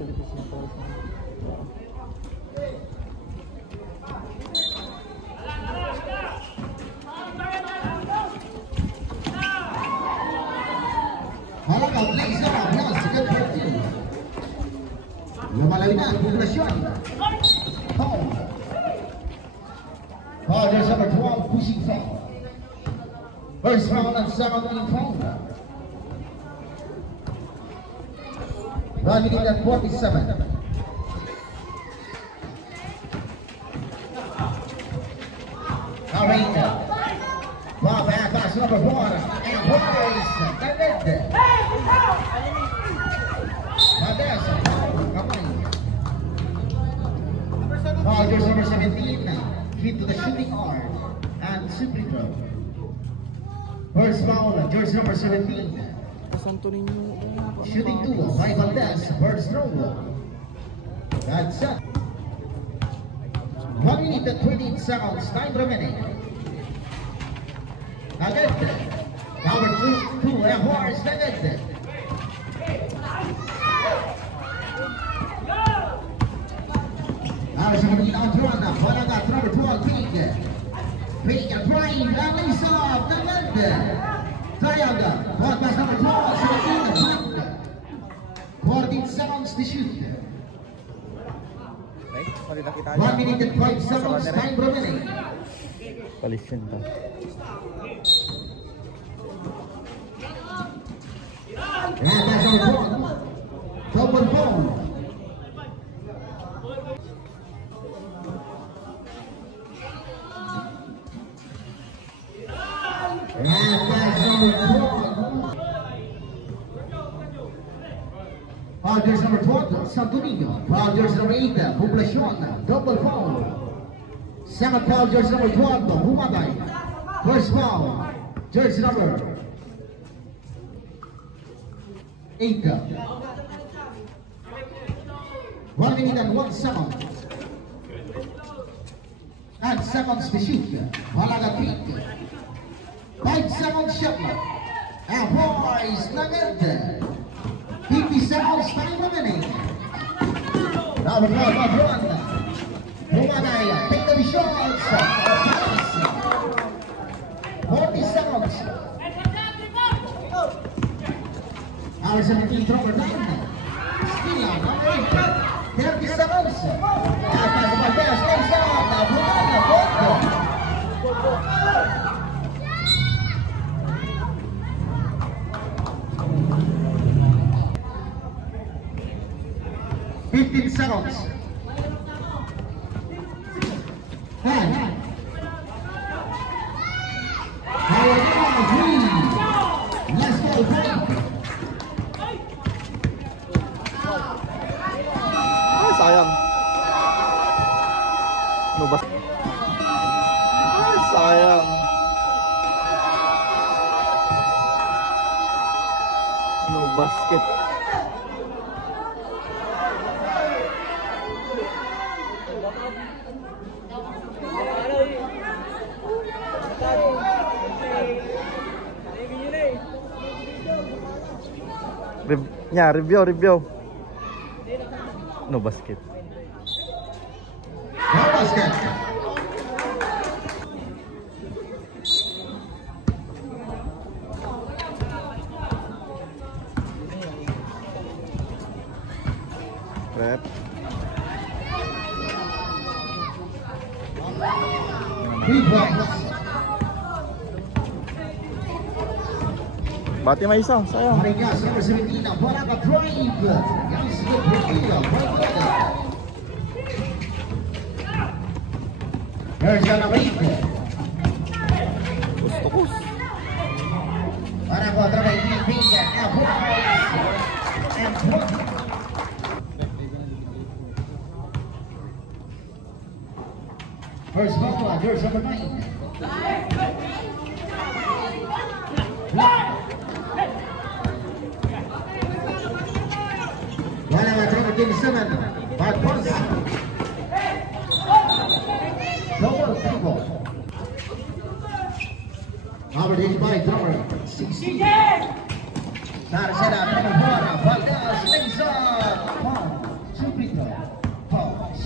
facilities nito. Halaga, place na lang sa second 14. Lumalay na ang populasyon. Foul. Foul, there's number 12, pushing foul. First foul and second team foul. 1 minute and 47. Arena. Ball back, pass number 4. And boys, David. Nadesa, kamay. Foul, there's number 17. Hit to the shooting arm and super throw. First foul, jersey number 17. Santo Niño. Shooting 2 by Valdez. First throw. That's it. 1 minute and 28 seconds. Time remaining. Agad. Number 2 and Horace Agad. Harris on the run. Balaga number 12. Big drive. Release off. Agad. Tayaga. Ball pass number 12. 14 seconds to shoot. 1 minute and 5 seconds. Time remaining. Palisin pa. And that's our ball. Double ball. And that's our ball. Foul jersey number 12, Santo Niño. Foul jersey number 8, Poblacion. Double foul. Second foul jersey number 12, Humabay. First foul, jersey number 8. 1 minute and 1 second. And seconds to shoot. Malaga Creek. 5 seconds shot clock. And boys, Nagad. 50 seconds time remaining. Now the run. Humabay, take the shots. 40 seconds. Our 17 number 9. Still on number 8. 30 seconds. After the Valdez lays out. Humabay, Bondo. 15 seconds. 10. Let's go break. Ay, sayang. No bas. Ay, sayang. No basket. Review. No basket. No basket. Rep. Bati may isa, sayang. Marigas, number 17, Balaga drive. Yang sikit berkira, there's an awake. Gusto. Para kontra kay Pinga, first ball, there's number 9. Balaga number 27, Barbosa. Double triple. Number 85, number 16. Sarceda, number 4, Valdez, lays up.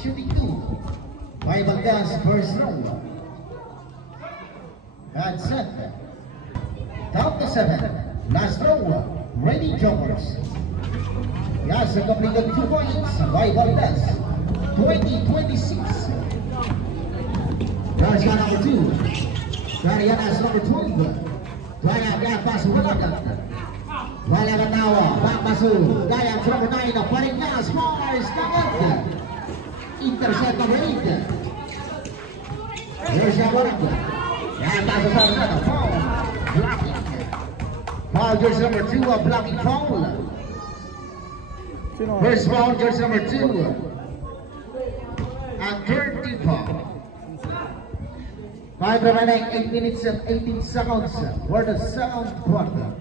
shooting 2. Five Valgas first row. And set. Down to 7. Last row. Ready jumpers. Yes, completed 2 points. Five Valgas. 20-26. There's number 2. Darianas number 12. Gaya pass Walagat. Walagat now. Back pasu. Gaya number 9. Paringas. Mars. Nagad. Intercept number 8. There's Walagat. And pass the foul. Blocking. Foul jersey number 2. A blocking foul. First foul jersey number 2. And 30 foul. 5 remaining 8 minutes and 18 seconds for the second quarter.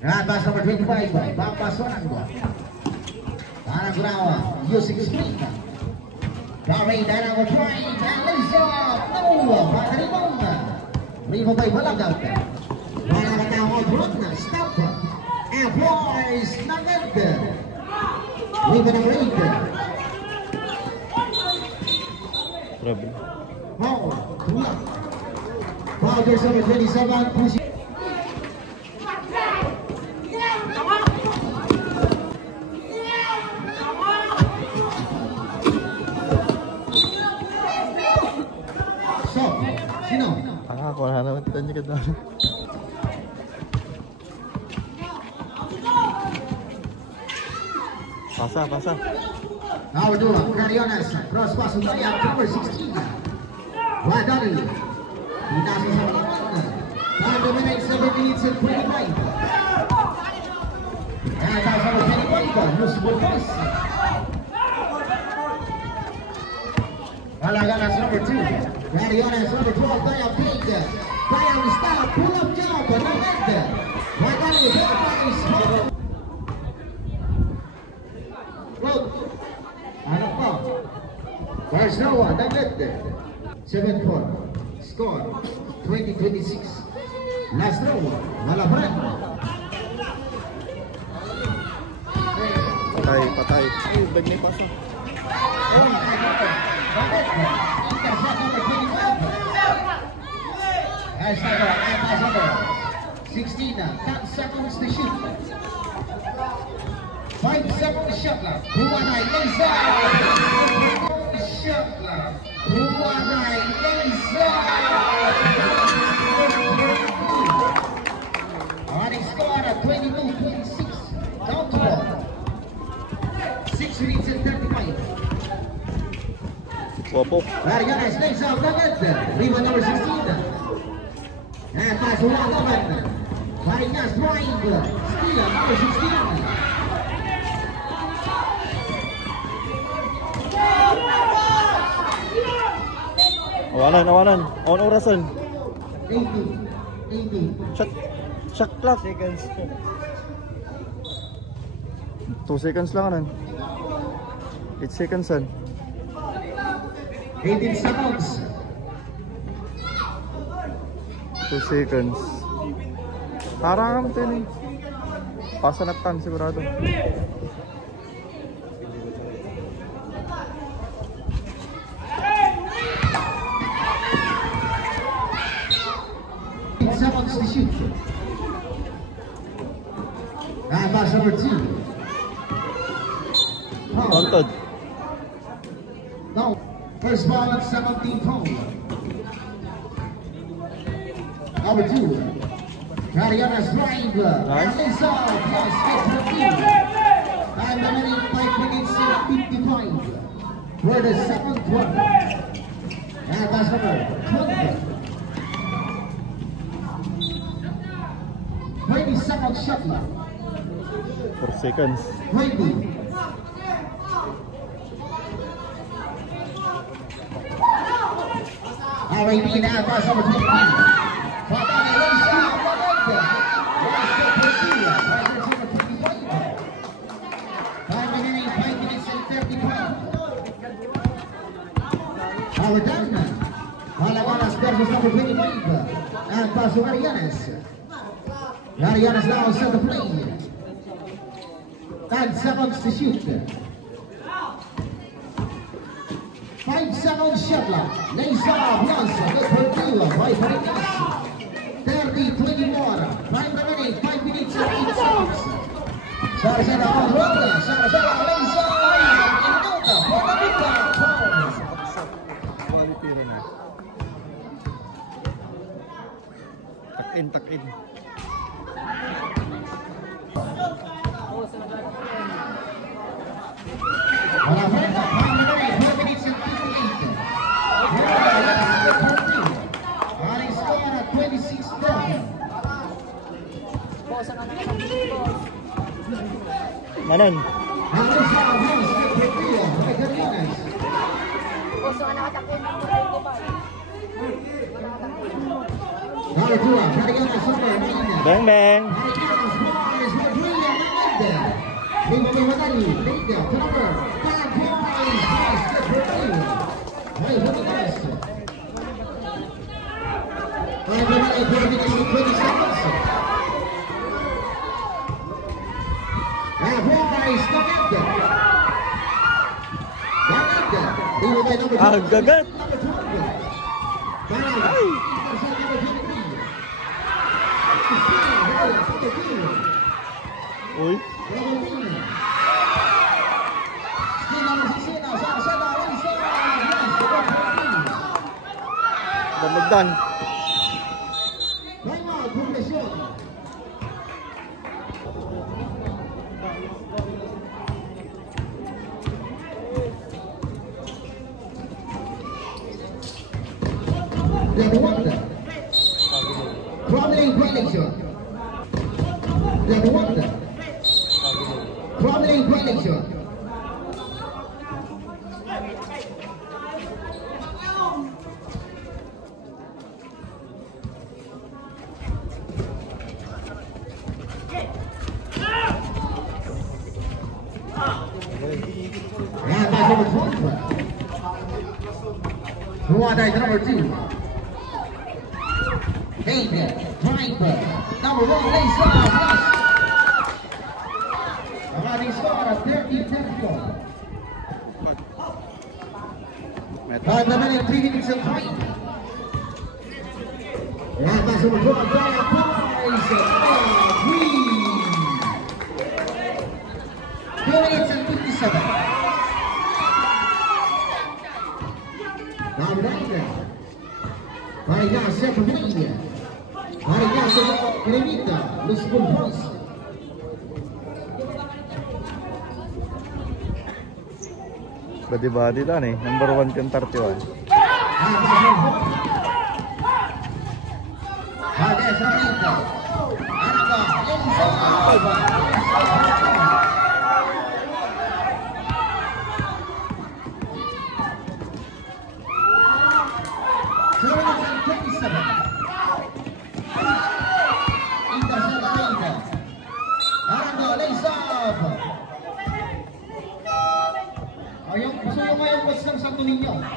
And pass number 25, back pass Wanangwa. Wanangwa using spin. Barry Danang trying and lays up. No, Patrimonga. Rivo by Balagat. Wanangwa Brutna, stop. And boys, Nagad. Rivo number 8. Foul, jersey number 27, pushing. So, sino? Ako na naman ito niya ka. Pasa. Now we're doing Carionas, cross pass to number 16. Wadali. Pinasa sa Palawan. Time to minute 7 minutes and 25. And that's number 25, Musbol Boys. Palaganas number 2. Carionas number 12, Dayang Pig. Dayang stop, pull up job, Nagad. Wadali, Boys. Road. Ano pa? There's no one, Nagad. 7-4. Score 20-26. Last row, Malabran. Patay. Ay, bag na ipasa. As number 16, 10 seconds to shoot. 5 seconds shot clock. Huwanay laser. Shot clock. Huwanay laser. Running score at 22-26. Down to 6 minutes and 35. Wapo. Marianas laser. Nagad. Rebound number 16. And pass Huwanay. Marianas drive. Steal number 16. Awalan. On orasan. 80. Shot clock. 2 seconds lang anan. 8 seconds an. 18 seconds. 2 seconds. Parang ito yun eh. Pasa na tan sigurado. Seconds to shoot. And pass number 2. Counted. No. First ball at 17 foul. Number 2. Marianas drive. And is off. Yes, gets the field. And the remaining 5 minutes and 55. For the second quarter. And pass number 20. 20 seconds shot clock. 4 seconds. 20. RAB now pass number 25. Fabani lays down the last shot for Syria. Number 25. Time remaining 5 minutes and 35. Our done. Malaganas versus number 25. And pass to Marianas. Marianas now set the play. 10 seconds to shoot. 5 seconds shot clock. Lisa Blanca, good for two. By Farinas. 30-21. 5 remaining. 5 minutes and 8 seconds. Sarasara on Ronda. Sarasara Lisa. Inota for the rebound. Quality rin na. Tuck-in, tuck-in. Wala pa rin. 5 minutes and 58. Aring score at 26-30. Manon. Bang bang. Gagat. Ay. Uy. Damagdan. Prominent election. Prominent election. Number 2. David, Driver, number 1, Lisa, running score at 30-34. 5 minutes, 3 minutes and 5. And that's what we're Brian Boys, 2 minutes and 57. Now Ryder. Ryder, second minute. Ryder, second minute. Los Bulls. Badi-badi lang eh. Number 1 yung 31.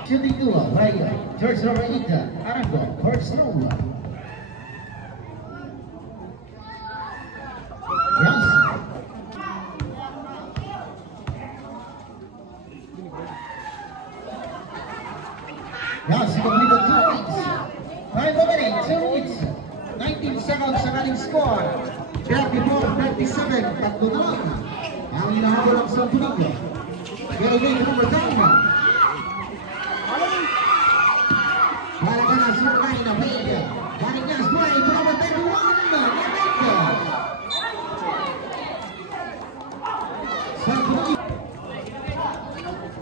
Shooting 2, Raya, George Roraita, Arago, Horse Nova. Yes. Yes, completed 2 points. 5 minutes, 2 minutes. 19 seconds sa kaling score. 34-37, tatlo na lang. Ang inahabol ang Santo Niño. Pero may overtime.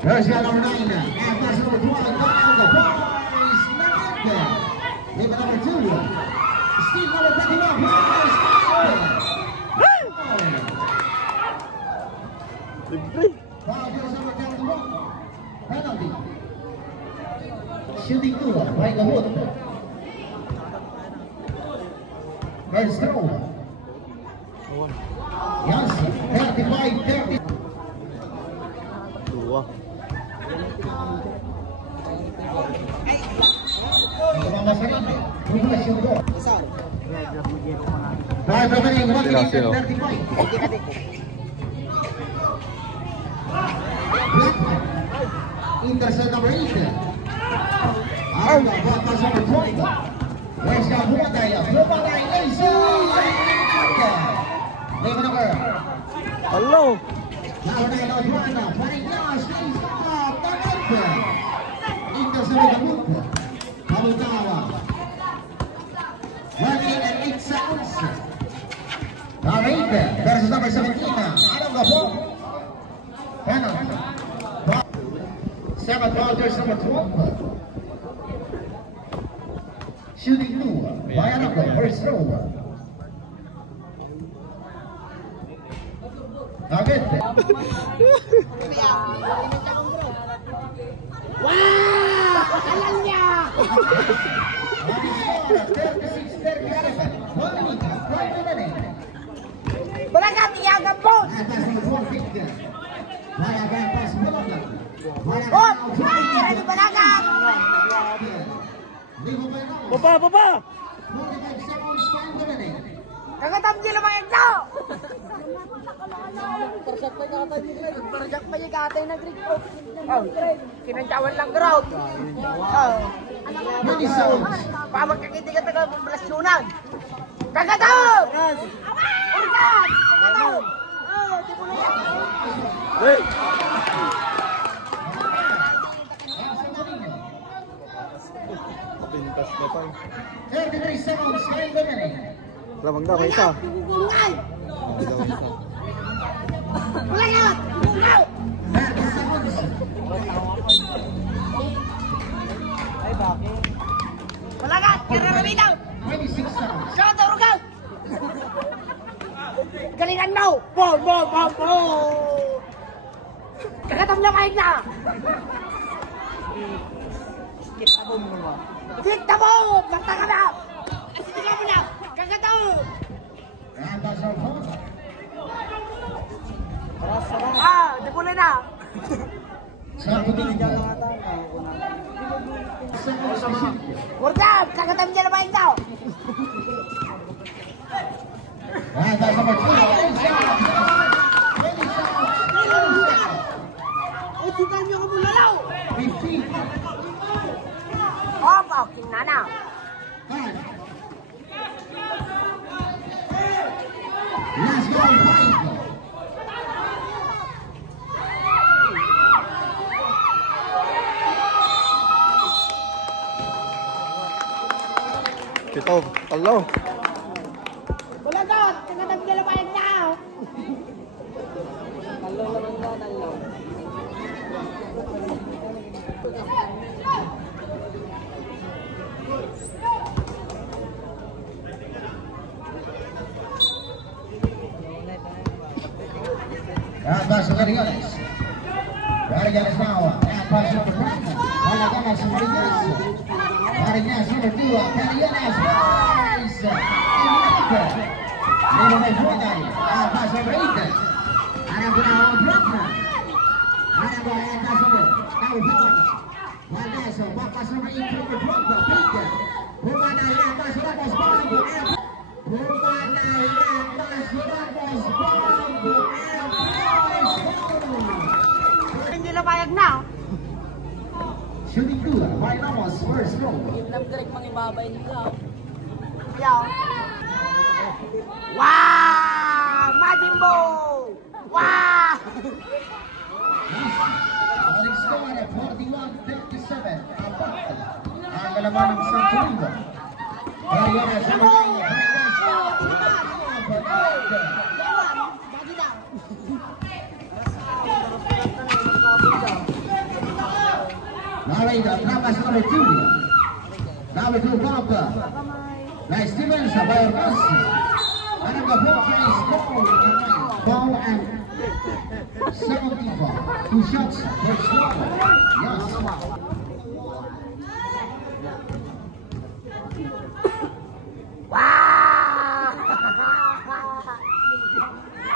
There's got number 9, and that's number 12, down the boys, Naganda. Leave number 2, Steve number 31, boys, foul goes number 31, penalty. Shooting 2, right the hood. First throw. Yes, 35-30. Dua. Intercept number 8. Arga, batas number 12. Where's the Bumatay? Bumatay, lazy! Leave number. Hello. Now they don't run up. 20 yards, stays up. Maganda. Intercept the book. Kabutawa. 1 minute and 8 seconds. Narita versus number 17. Out of the ball. Penalty. 7 boulders number 12. Shooting blue. Bayanago, first row. Agad. Wow! Alam niya! 36-37. 1 minute, 5 minutes. Wala ka, tiyagan po! Hop! Tira ni Balagat! Baba, baba! Kagatam nila mga ito! Parjak pa yung katay na Greek po. Kinantawan lang crowd. Pamag kakitigat na pambalasyonan. Kagatam! Urgat! Kagatam! Di ko na yan. Hey! Pintas na pa. 33 seconds, 5 minutes. Lamang daw, may isa. Gugungay! Wala yan! Gugungay! Wala ka! Kira na bitaw! 26 seconds. Shot! Urugaw! Galingan mo! Boom! Boom! Boom! Boom! Kagatam na kain na! Kita mo! Basta ka na! Sige mo na! Kagatam! Di ko na na! Murtad! Kagatam niya naman ito! Usukan niyo ka mula lang! 15. Opo, kinana! Let's go, 5. Pito, talo. Wala doon! Kagatam niya naman ito! And that's Guardianes. Guardianes now. And pass number 1. Guardianes number 2. Guardianes number 2. Guardianes rise. Number 40. And pass number 8. And I'm going to block now. And I'm going to pass number. Now Howard. Guardianes. Pass number 8. Number 12. Peter. Pumanaya. Pass number 5. Pumanaya. Pass number 5. Hindi na payag na! Shooting good. By Ramos, first row. Yung nag-direct mang ibabay nila. Yaw! Wow! Majimbo! Wow! Running score at 41-37. Ang kalaman ng Santo Domingo. Mariana sa mga Narita, Trapas number 2. Number 2, Bob. Nice Stevens, by Rossi. And ang kapot ay score. Ball and 75. 2 shots, first one. Yes. Wow!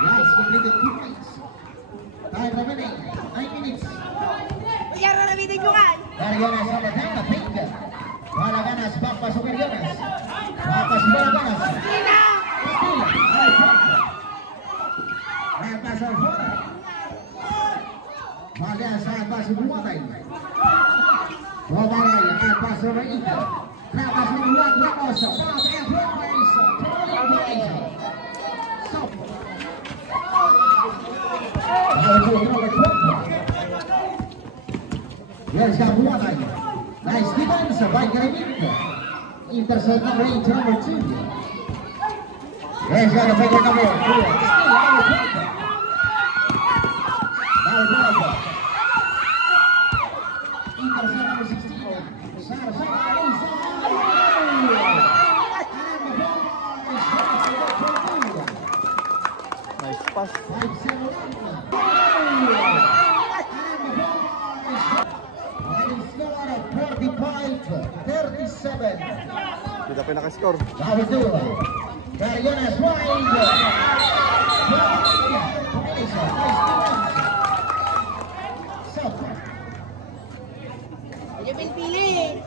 Yes, completed 2 points. Time remaining, 9 minutes. Yara na bitin ko kan! Guardianes sama tanda, pink. Balaganas, papasok Guardianes. Papasok Balaganas. Sina! Stila, ay pink. Ay pasok fora. Malian sa atas bumatay. Babalay at paso na ito. Krapas ng Juan Ramos. Pass and progress. Tuloy. Stop. Here's the bumatay. Nice defense by Garimito. Intercept number 8, number 2. Here's the figure number 4. Still number 4. Nice pass. Tidak pa naka-score. Ayo pilih.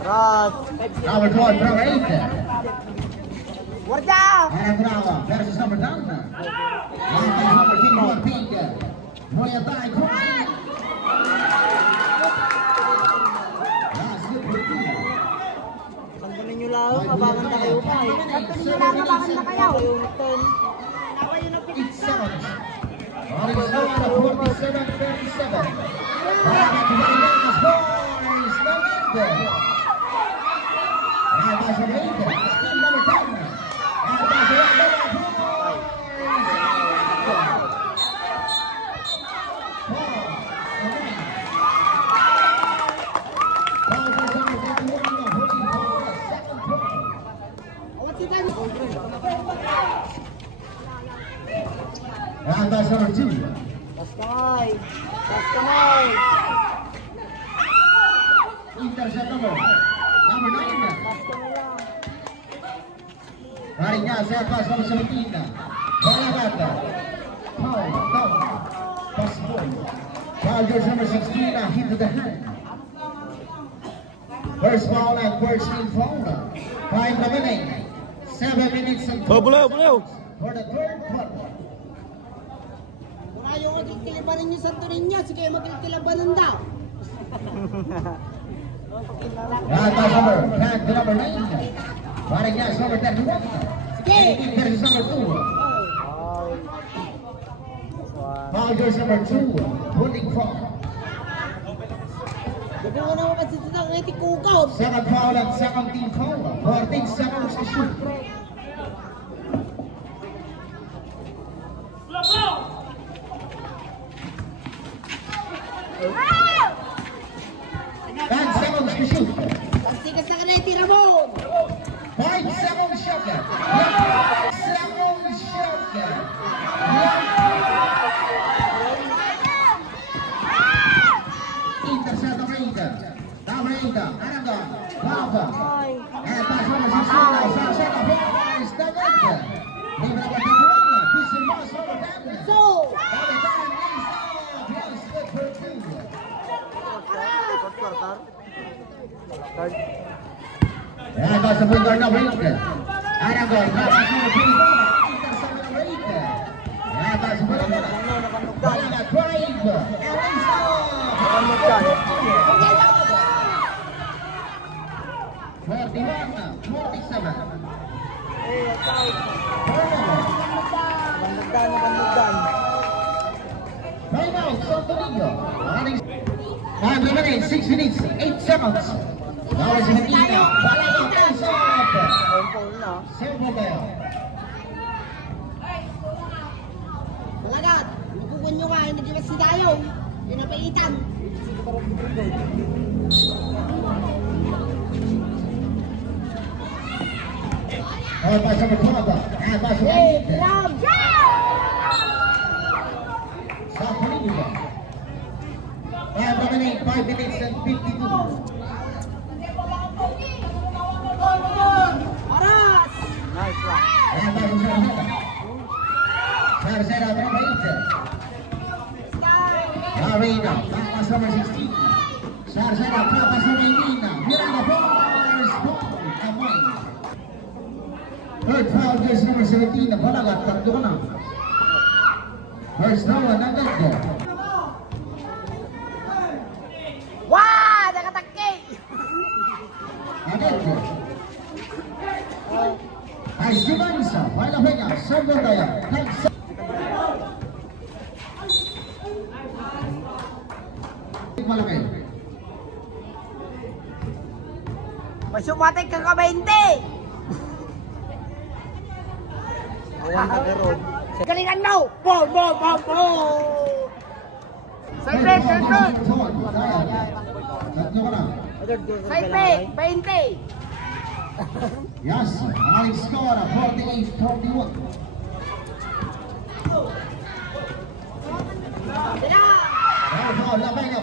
Rat. Number 12, number 8. Warda. And Brava versus number 9. Number 1 pink. Moya Thai Crime. Tanggalin nyo lang, kabangan na kayo pa eh. Tanggalin nyo lang, kabangan na kayo. It's 7. On his way to 47-37. Brava to Marianas boys. November. And that's a Raven. Still number 10. And that's a Raven boys. And that's number 2. Paskay. Paskay. Intercept number 9. Riding now, set pass number 17. Balagata. Foul, down. Pass ball. Foul jersey number 16, hit to the hand. First foul and first team foul. Time remaining. 7 minutes and 2 Bulaw. for the third quarter. Kung ayaw magkikilibanin nyo sa turin nyo, sige magkikilibanin daw. And pass number 10 to number 9. Riding now, number 31. Sige. Jersey number 2. Foul jersey number 2, putting foul. Sabi mo naman kasi sa ngiti kukaw. Second foul and second team foul. 14 seconds to shoot. And seconds to shoot. Pagsikas na ka na itira mo. 5 seconds shot. 7 shot. Intercept number 8. Number 8, Arangon, Brava. And pass number 16 now. Sarcena boys, the good. Leave it up at the ring. This is Moss number 10. So. Number 10 is up. Yes, good for 2. And that's the point guard number 8. Arangon, Brava number 24. Intercept number 8. And that's the point guard. Balaga drive. And lays up. 41-47. Time out, Santo Niño. Time remaining 6 minutes, 8 seconds. Now is Medina. Balaga plays up. Simple bell. Malagat, ikukuha nyo ka, hindi di ba si Dayo? Yun ang paitan. And by number 12. And by number 8. Grab! Santo Niño. Time remaining 5 minutes and 52. Aras! Nice one. And by number 7. Sarcena number 8. Arena, pass number 16. Sarcena, pass number 18. Miranda boys, Third foul, jersey number 17 na Balagat, tatlo ka na. First down, agad. Wah! Nakatakki! Agad. Ay, si Vanessa, wala nga, sobrang tayo. Malaki. Masumatik ka ka 20! Galingan mo! Boom! Boom! Boom! Boom! Side break! Side break! 20! Yes, high score, 48-41. Labay na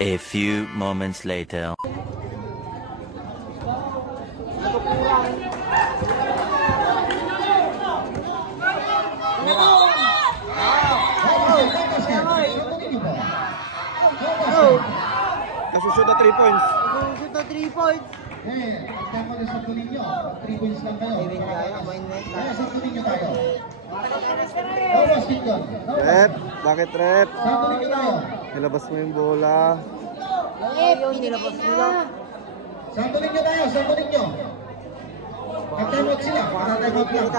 A few moments later. Nasushoot na 3 points. Nasusunod na 3 points. Tama na sa tunin nyo. 3 points lang kayo. Kaya sa tunin nyo tayo. No basket doon. Rep, bakit rep? Sa tunin nyo tayo. Nilabas mo yung bola. Nilabas nila. Sa tunin nyo tayo. Sa tunin nyo. Nag-timeout sila. Para tayo mag-plug.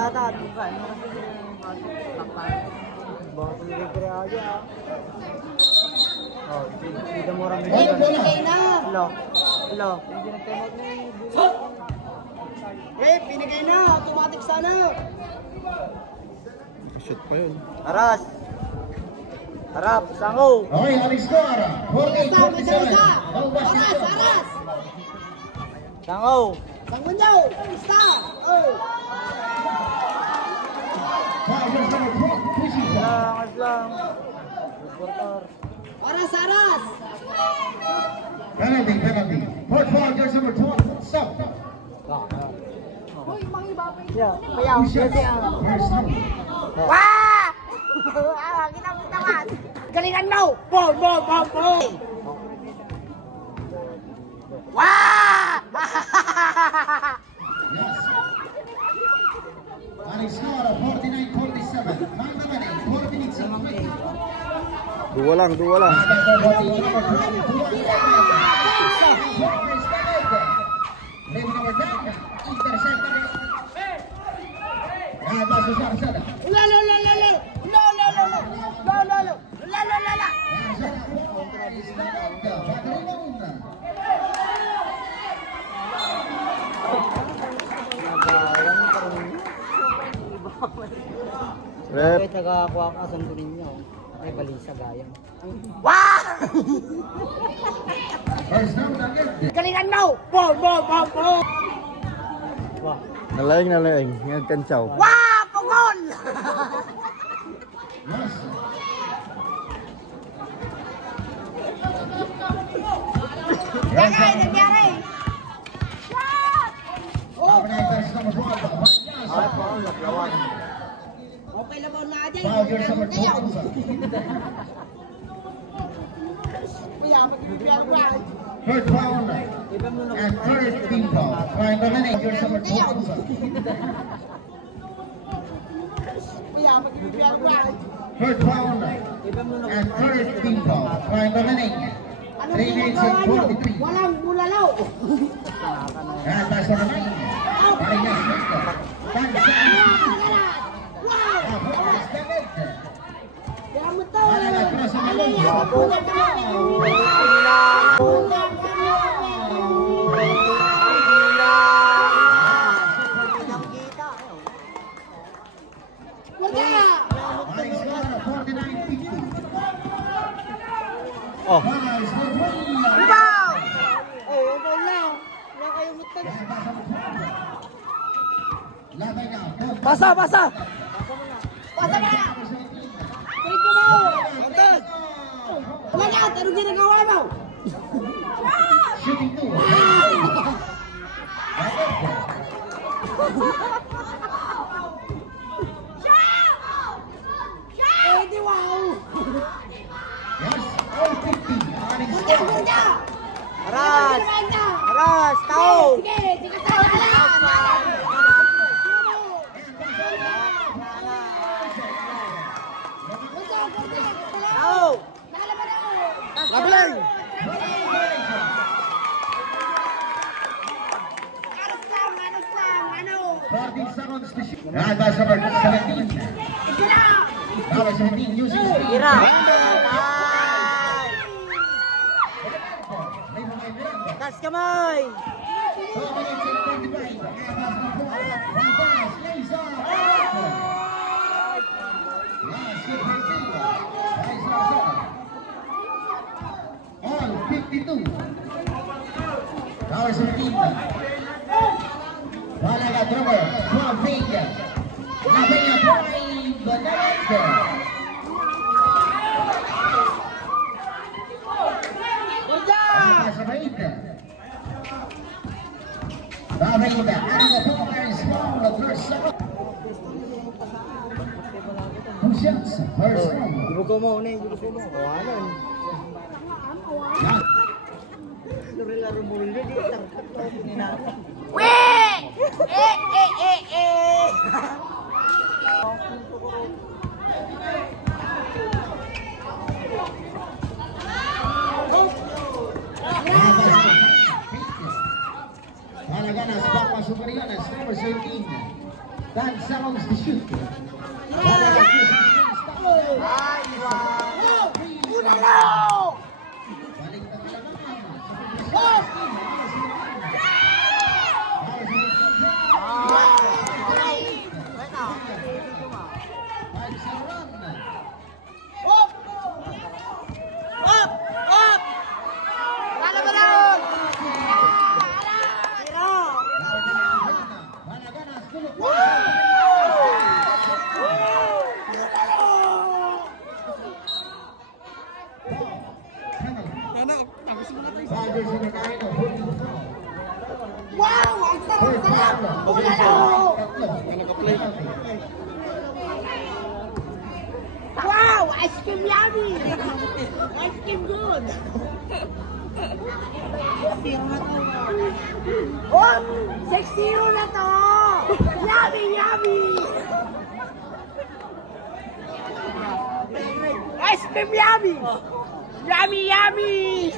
Pinigay na. Hello. Pinigay na. Automatic sana. Shoot pa yun. Aras. Harap. Sango. Okay, aling score. 48-47. No basket doon. Aras. Sango. Sango nyo. Isa. Oh. Fouls number 12. Pushing foul. Lang. Aras. Penalty. Fourth foul, jersey number 12. Stop. Kaya. First number. Wah! Kita man. Galingan mo. Boom! Wah! Yes. Aling score 49-47. Time remaining. 4 minutes and 20. Dua lang. Rep. Kahit nagkakakuha ka, sandunin nyo. May balisa gaya. Wah! First down again. Galingan mo. Boom! Wah, Nalaing. Ngayon kantsaw. Wah! Pungol! Yes. Tagay, nangyari! First number 12. Okay lang mo na dyan. Foul, jersey number 12. Third foul and third team foul. Time remaining. Jersey number 12. Third foul and third team foul. Time remaining. 3 minutes and 43. Walang bulalaw. And that's what I mean. Parinas Mesto. 49-50. Oh. Rebound! Ay, yung ball na. Wala kayong mutan. Pasa! Pasa na! Balik mo mo! Wala ka! Anong ginagawa mo? Shooting 2. Eh, di wow! Yes, all 50. Gurja! Gurja! Aras! Aras! Tao! Sige! Sige! Sige! Tao! Lablay! Aras lang! 40 seconds to shoot. Nasa number 17. Number 17 using speed. Tira! Tas kamay! All 52. Number 17. Malaga drummer from Vega. Nabaya by Banalanda. Sabahita. Babahita. Adding a power small the first second. 2 shots. First round. Ibuko mo, unay. Ibuko mo. Kawalan. Laro-laro mo rin. Hindi, tarkat ko. Pininatak. Weh! Eh! Malaganas, Papa Superianas, number 17. 10 seconds to shoot. Malagas using speed. Unalo! Balik na Malaganas. Wow! Ang sarap-sarap! Unalo! Wow! Ice cream yummy! Ice cream good! Oh! 6-0 na to! Yummy! Yummy! Ice cream yummy! Yummy! Yummy!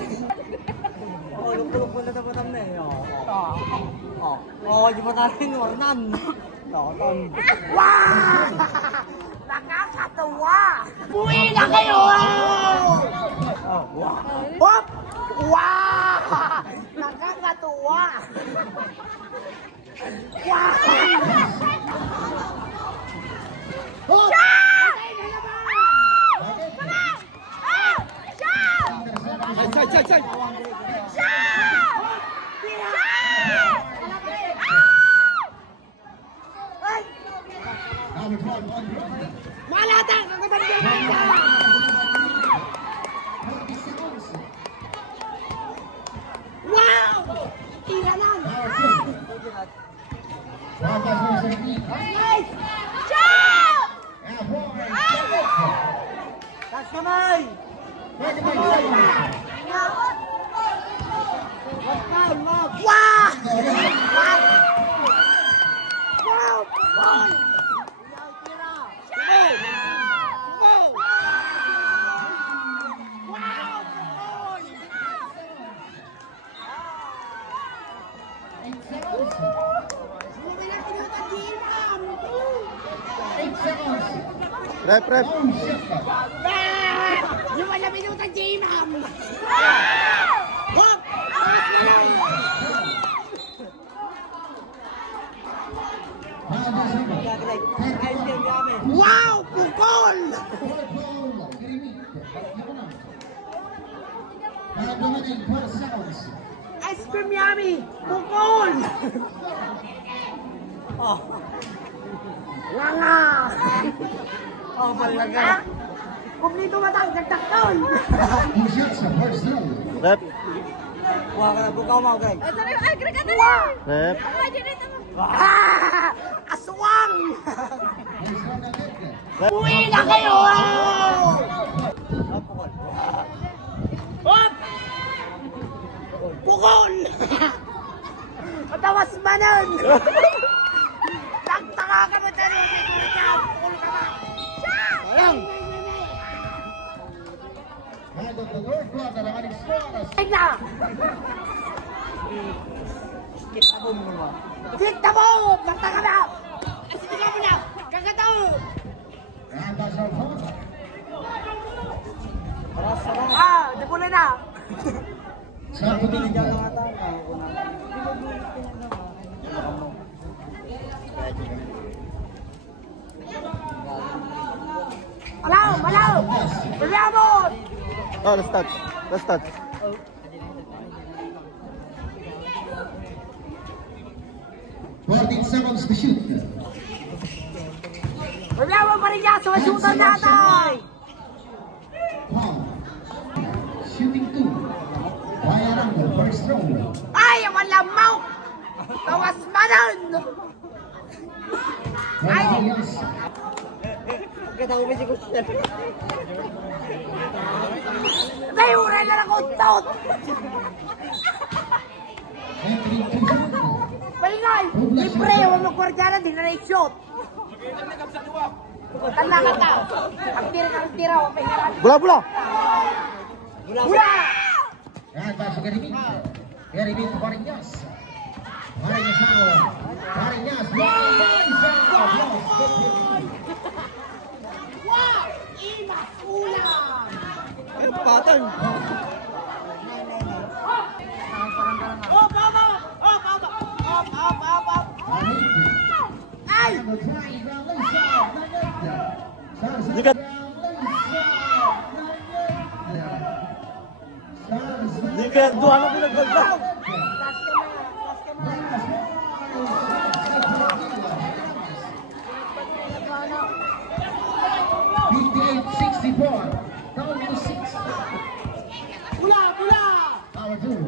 Oh, lupulok mo na tapatam na eh. Oh, di pa tayo inornan. Toton. Wow! Nakakatawa! Uwi na kayo! Hop! Wow! Nakakatawa! Wow! Shot! Shot! Side! Malata! Nakatagyan ka! Wow! Tira lang! Nice! Shot! Tas kamay! Wow! Wow! Rep. Yung wala minutan si Imam! Hop! Wow! Pukol! Time remaining 12 seconds. Ice cream yummy! Bukol! Oh. Langa! Oh, balaga. Kumplito matang, nagtakton! 2 shots sa first round. Rep. Wah, ka na bukaw mo, Greg. Ay, Greg, ano lang? Rep. Aswang! First round agad. Uwi na kayo! Hop! Bukol! Matawas manan! Tagtaka ka mo dyan! Bukol ka na! Sayang! Hand of the third quarter, ang ating score. Tigna! Kita mo mo ba? Tigna mo! Tagtaka na! Asitika mo na! Kagataw! And that's our quarter. Dipuli na! Sa puting Diyan lang ata. Malaw! Malaw! Bilyamon! Oh, let's touch. Let's touch. seconds to shoot. Bilyamon pa rin niya! Sumasutan natin! Paul. Shooting 2. Ryan Angle, first round. Ay! Malamaw! Tawas manan! Ay! Kita ko ba siya? May uray na lang untot! Palingay! Libre! Huwag magkwardyana, di na na-shot! Tanda ka tao! Ang tira, huwag may harap! Bola, bola! Bula! And pasok kay Rimit. Kay Rimit, Mariñas. Mariñas now. Mariñas. Wow! Imas ulang! Pattern. Ay! Likat. Likat. Doon ang pinagbalda. Down to 6. Bula! Bula! Number 2.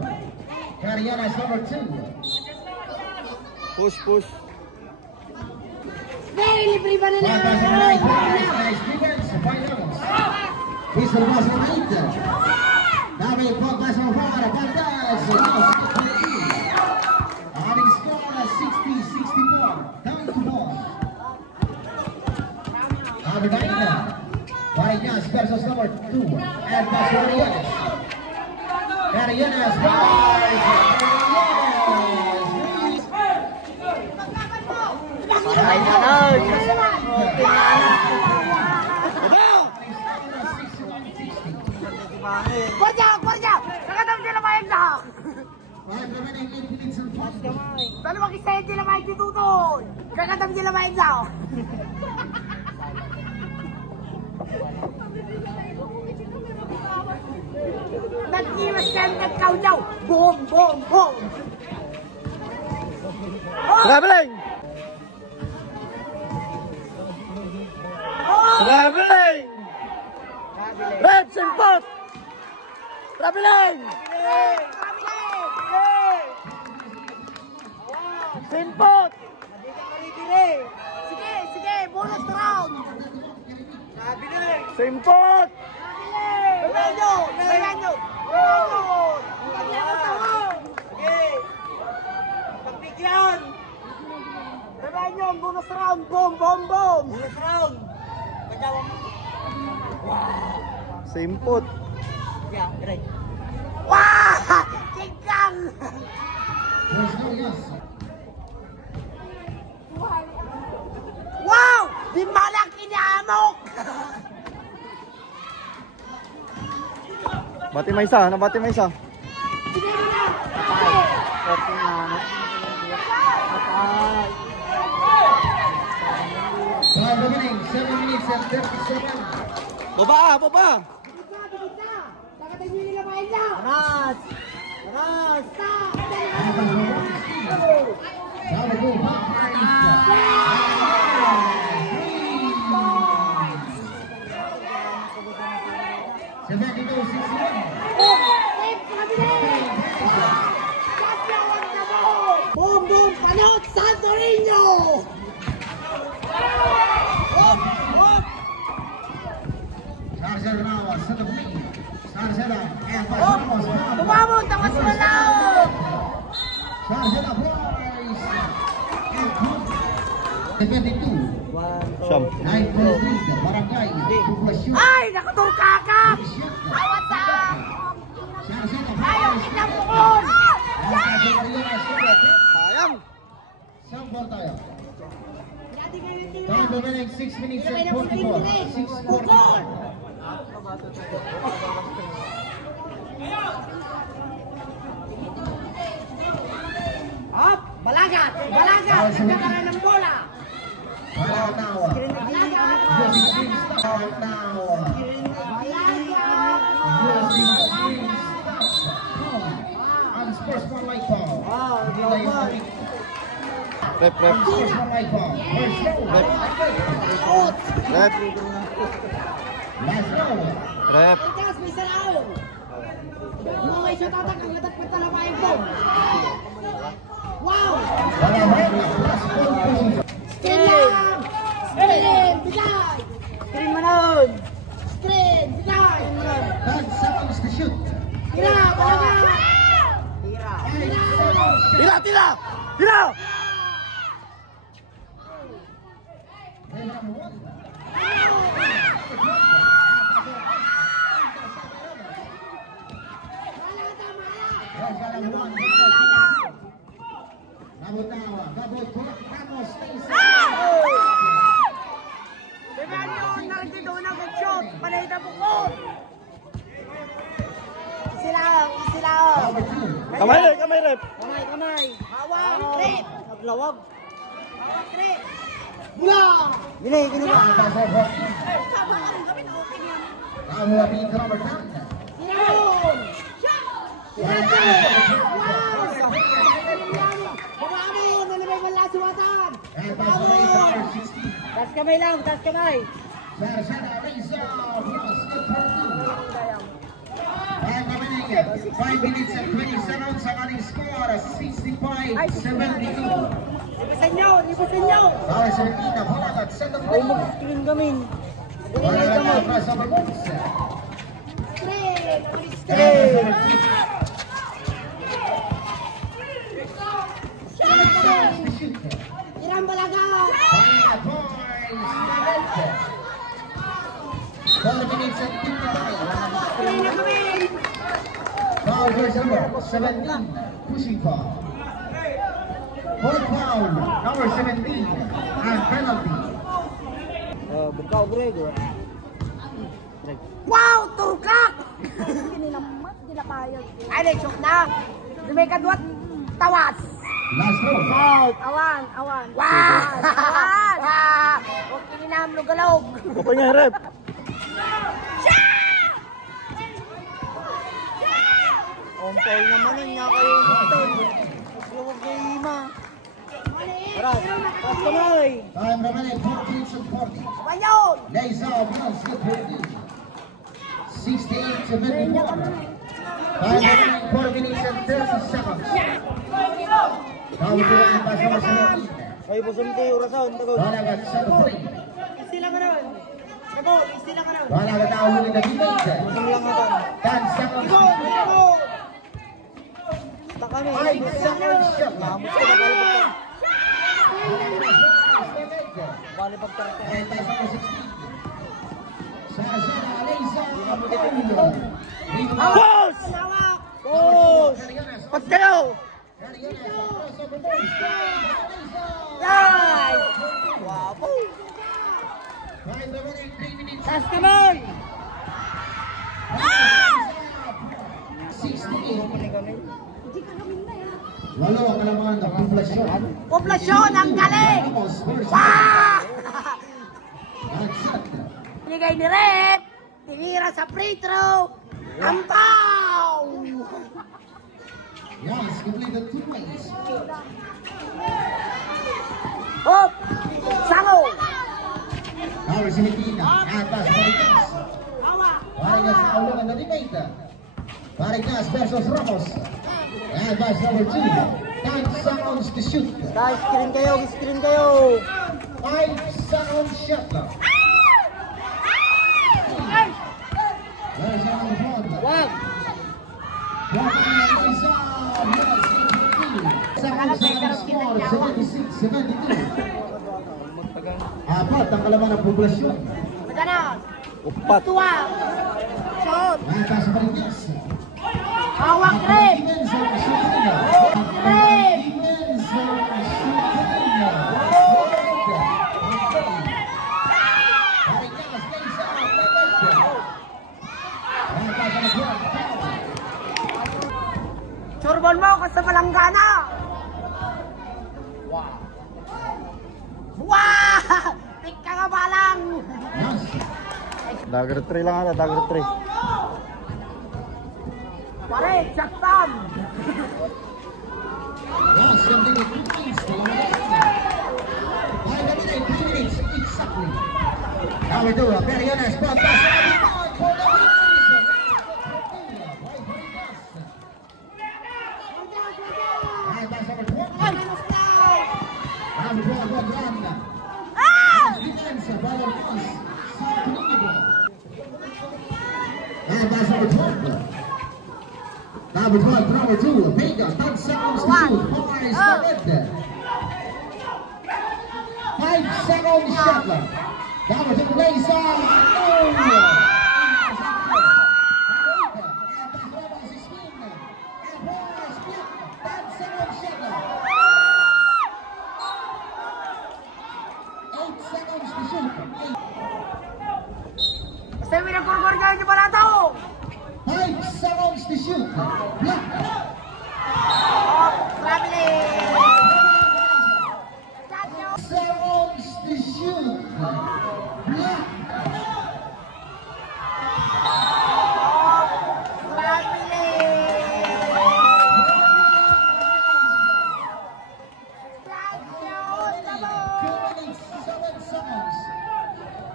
Cariana is number 2. Push, push. Very libre ba nila? Nice defense. 5 rounds. Pistol was on 8. Now may focus on 4. Pandas. Adding score 60-64. Down to 4. Number 9. Mariñas versus number 2. And that's Mariñas. Mariñas. Ay, nanay! Kwarja! Kwarja! Nakatam sila mayag na! Dalo makisaya sila mayag ditutoy! Nakatam sila mayag na! Nag-iwas ka nagkaunaw! Boom! Boom! Boom! Traveling! Traveling! Red, simpot! Traveling! Simpot! Sige! Sige! Bonus round! Simpot! Belanyo! Belanyo! Pagbigyan! Belanyo! Bonus round! Boom! Boom! Boom! Bonus round! Pagkawa mo. Simpot! Yeah, Greg. Wah! Tingkang! Wow! Di malang kinaamok! Bati may isa, nabati may isa. Sige mo na! Okay na. Patay. Time remaining 7 minutes and 30 seconds. Baba, baba! Aras! Aras! Number 2, Boom, boom, panot, Santorino! Tumamon, takas mo lang! Siyam. Ay, nakaturkakak! Awat sa! Ayaw, kitang bukon! Sayang. Time remaining 6 minutes and 44. 6:44. Hop! Balagat! Balagat! Nagkakaroon ng bola! Balagat! Unsportsmanlike foul. Rep. Unsportsmanlike foul. First Rep. Rep. last row. Rep. Ikas, may sarao! Mga may satatak ang natak na talamayang ko! Wow! Screen lang! Screen! Bigay! Screen mo nun! Screen! Bigay! 10 seconds to shoot. Tira! Balagat! Tira! Tira! Tira! Demonyo! Nakikita ko na mag-shot! Panay na bukod! Isilaw! Isilaw! Kamay rep! Kamay rep! Kamay! Kamay! Hawak! Trip! Naglawag. Trip! Mula! Gini, gini ba? Yun! Yun! Wow! Bumamon! Ano may wala suwatan? Bumamon! Tas kamay lang! Tas kamay! 5 minutes and 20 seconds ang ating score, 65-72. Lipasan nyo! Lipasan nyo! Para sa Medina, Balagat, second Ay, row. mag-screen kami. Balagat na, press of the books. Trip! Irang Balagat! Balagat boys, 12 minutes and 55. Play na kami! Foul jersey number 17, pushing foul. Fourth foul, number 17, and penalty. Berkau Gregor. Wow! Turkak! Ay, nagshoot na! Dumay kadwat tawas! Last row. Out. Awan! Awan! Wow! Awan! Huwag kininam lugalog! Okay nga rep! Ompol naman yun nga kayo natin. Maglawag kay Ima. Aras. Aras kamay. Time remaining 4 minutes and 40. Banyon! Lays off, Mills, good review. 68-54. Time remaining 4 minutes and 30 seconds. Now we do it pass number 17. Ay, busunti, orasan. Tago. Balagat, second free. Istila ka nun! Tago! Istila ka nun! Balagat na huli na debate. Busong lang atan. 10 seconds. Go! Go! Basta kami. 5 seconds shot. Lamot ka na balibag ka. Balibag ka. And pass number 16. Sazana, Aleza, Paulo. Boss! Lawak! Boss! Pat kayo! Right! Wapo. Time remaining 3 minutes. Tas kamay! 68. Walo ang kalamangan ng population. Poblasyon ang galing! Ramos versus Wah! Agsat. Binigay ni Rep! Tinira sa free throw! Ampaw! Yes, completed 2 points. Hop! Sango! Power si Medina. Atas, Vargas. Vargas na ulungan na limita. Vargas versus Ramos. Atas number 2. 10 seconds to shoot. Guys, screen kayo, screen kayo. 5 seconds shot clock. There's number 1. Wag! Apat ang kalaman ng populasyon. Magana! Upat. Tuwa! Shot! Mata sa Vargas. Hawak rin! Rin! Surbon mo kasi palanggana! Wow! Wow! Tik ka nga balang! Dagger 3 lang ata, dagger 3. Pare, saktan! Number 2, Periana spot pass. Number 12, number 2, Vega, 10 seconds to shoot. Morris Naveda. 5 seconds shot clock. Number 2, Layson. Kasi minagurgur niya yung pala ito! 5 seconds to shoot. Block. Oh, grabe! Seconds to shoot. Block.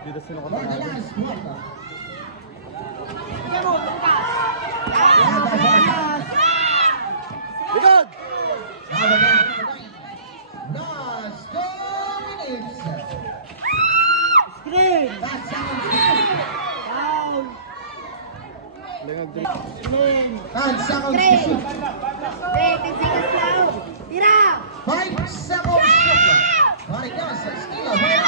Dito sino ka For the tayo? last quarter. Likod! Last 2 minutes. Screen! Last seconds to shoot. Down! Lingag din. Screen! 10 seconds to shoot. Tira! 5 seconds to shoot. Vargas, steal a ball.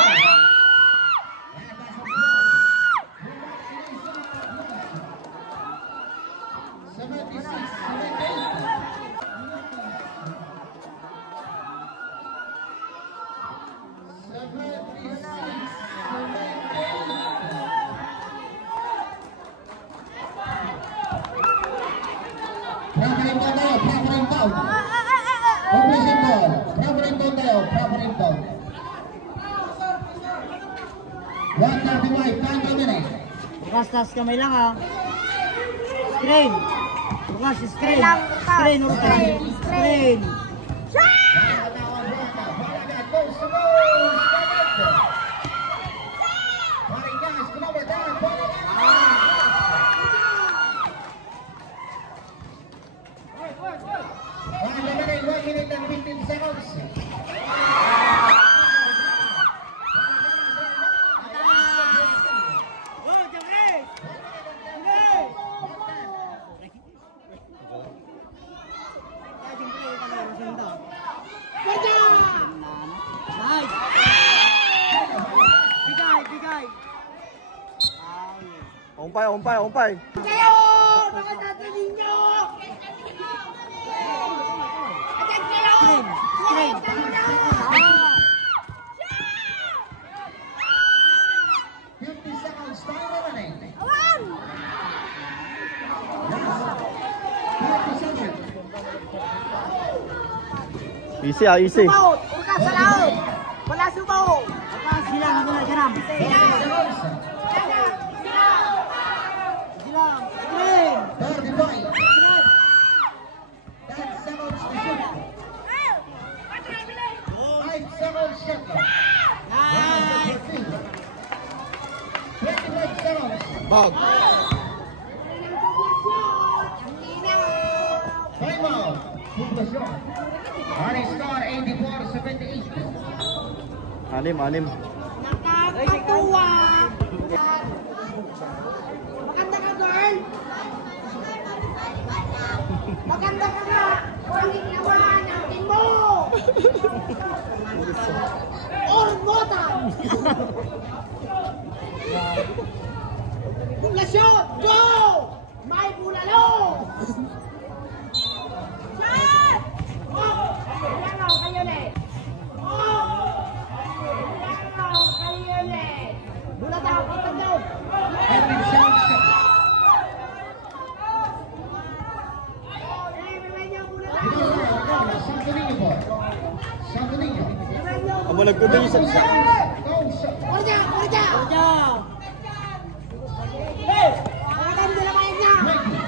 Proper inbound tayo, proper inbound. Operation ball. Proper inbound tayo, proper inbound. 1:35, time per minute. Bukas, taas kamay lang ha. Screen! Bukas, screen! Screen lang, bukas. Screen, screen! Screen! One minute and 15 seconds. Nice! Bigay, bigay! Umpay, umpay, umpay. Kayo! Mga tatanin nyo! Agad kayo! Screen! Screen! Ah! 50 seconds, time remaining. Awan! 40 seconds. Easy ah, easy. Sumaut! Bukas sa laot! Wala sumaut! Bukas, silang, silang, silang! Sila! Sila! Silang! Screen! 35. seconds. Bag. Time out. Poblasyon. Running score 84-78. Anim. Nakakatuwa! Maganda ka, girl! Maganda ka nga! Ang ginawa natin mo! Ormotan! Poblasyon! Go! May bulalo! Shot! Oh! Langaw kayo na eh! Oh! Langaw kayo na eh! Bulataw! Bulataw! 13 seconds shot. Santo Niño po. Santo Niño. Abalag ko din sa... Go shot. Orja! Orja! Orja! Hey! Pakatan mo na kayo niya! Ready.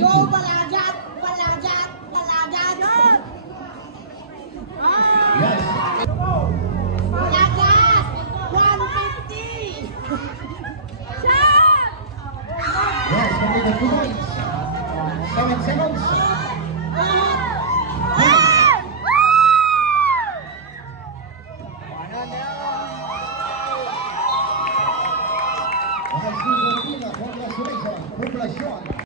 Go Balagat! Balagat! Balagat! Yes. Balagat! 150! Shot! Yes, only the 2 points. 7 seconds. Congratulations.